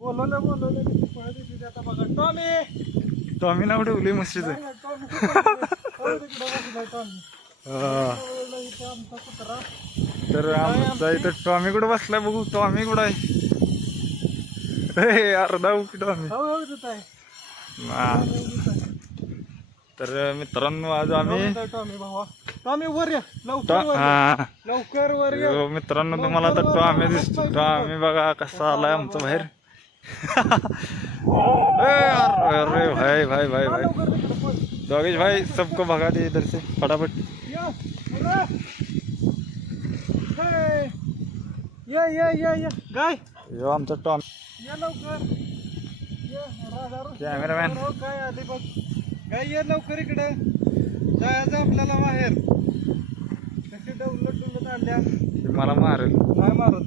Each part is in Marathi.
बोलवलं आता बघा टॉमी नाव ठेवली मस्तीचं. तर आमचा इथं टॉमी कुठं बसलाय बघू. टॉमी कुठं आहे? अर्धा टॉमी. तर मित्रांनो आज आम्ही टॉमी वर या लवकर वर या. मित्रांनो तुम्हाला तर टॉमी दिसतो. टॉमी बघा कसा आलाय आमचा बाहेर. अरे भाई भाई भाई भाई योगेश भाई सबको भगा दे इधर से फटाफट. या गाय यो आमचा टॉम या लवकर कॅमेरामॅन. काय आली बघ गाय या लवकर इकडे जायचं आपल्याला बाहेर. कशी डवलत आणल्या मला मारेल. काय मारत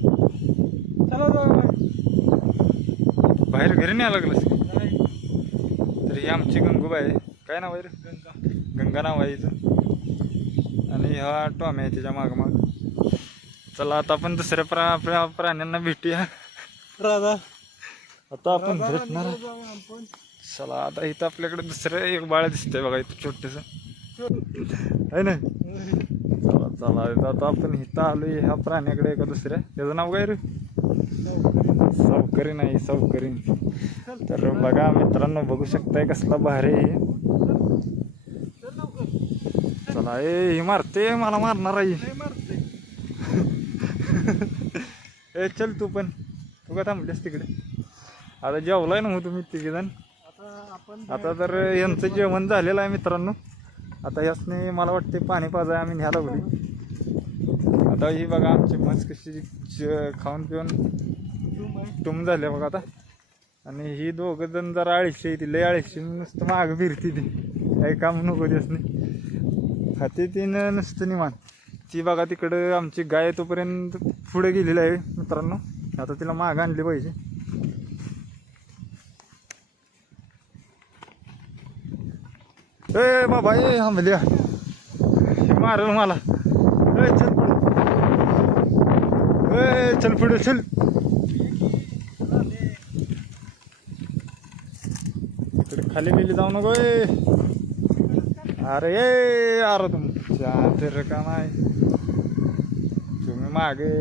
चला जाऊ बाहेर घरी नाही लागलं. तर ही आमची गंगूबाई आहे. काय नाव आहे रे? गंगा नाव आहे हिचं. आणि हा टॉमी आहे त्याच्या माग. चला आता आपण दुसऱ्या प्राण्यांना भेटूया. राधा आता आपण भेटणार. चला आता इथं आपल्याकडे दुसरं एक बाळ दिसतंय बघा इथं छोटस आहे ना. चला आता आपण इथं आलोय ह्या प्राण्याकडे एका दुसऱ्या. त्याचं नाव काय रे? सावकरी नाही सावकरी. तर बघा मित्रांनो बघू शकताय कसला भारी आहे. चला ही मारते मला मारणार आहे. ए चल तू पण. तू का थांबलीस तिकडे? आता जेवलाय ना तुम्ही तिघे जण. आता तर यांचं जेवण झालेलं आहे मित्रांनो. आता यासने मला वाटते पाणी पाजाय आम्ही न्यायला लागलो. आता ही बघा आमची मस्त कशी खाऊन पिऊन टुम झाले बघा आता. आणि ही दोघं जण जरा आळशी ती लय आळशी नुसतं मागं फिरती ती. काही काम नको त्यासने. खाते तिनं नुसतं निवांत. ती बघा तिकडं आमची गाय तोपर्यंत पुढे गेलेली आहे मित्रांनो. आता तिला मागं आणली पाहिजे. ए बाबा ए थांबल्या हे मारेल मला. ए चल पुढे. ए चल पुढे चल. इकडे खाली बिली जाऊ नको. अरे अरे तुमच्या तर का नाही. तुम्ही मागे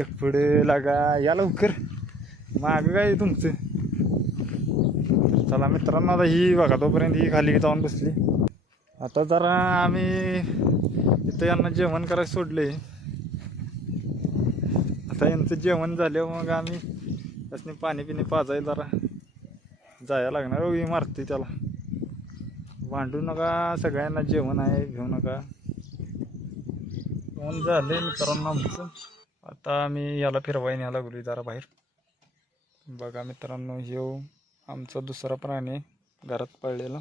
एक पुढे लागा या लवकर. मागे काय तुमचं. चला मित्रांनो आता ही बघा तोपर्यंत ही खाली जाऊन बसली. आता जरा आम्ही इथं यांना जेवण करायला सोडले. आता यांचं जेवण झालं मग आम्ही त्यासनी पाणी पिणी पाजायला जरा जायला लागणार. ही मारते त्याला. भांडू नका सगळ्यांना जेवण आहे घेऊ नका. जेवण झाले मित्रांनो आमचं. आता आम्ही याला फिरवायला न्यायला लागलो जरा बाहेर. बघा मित्रांनो ह्यो आमचा दुसरा प्राणी घरात पाळलेला.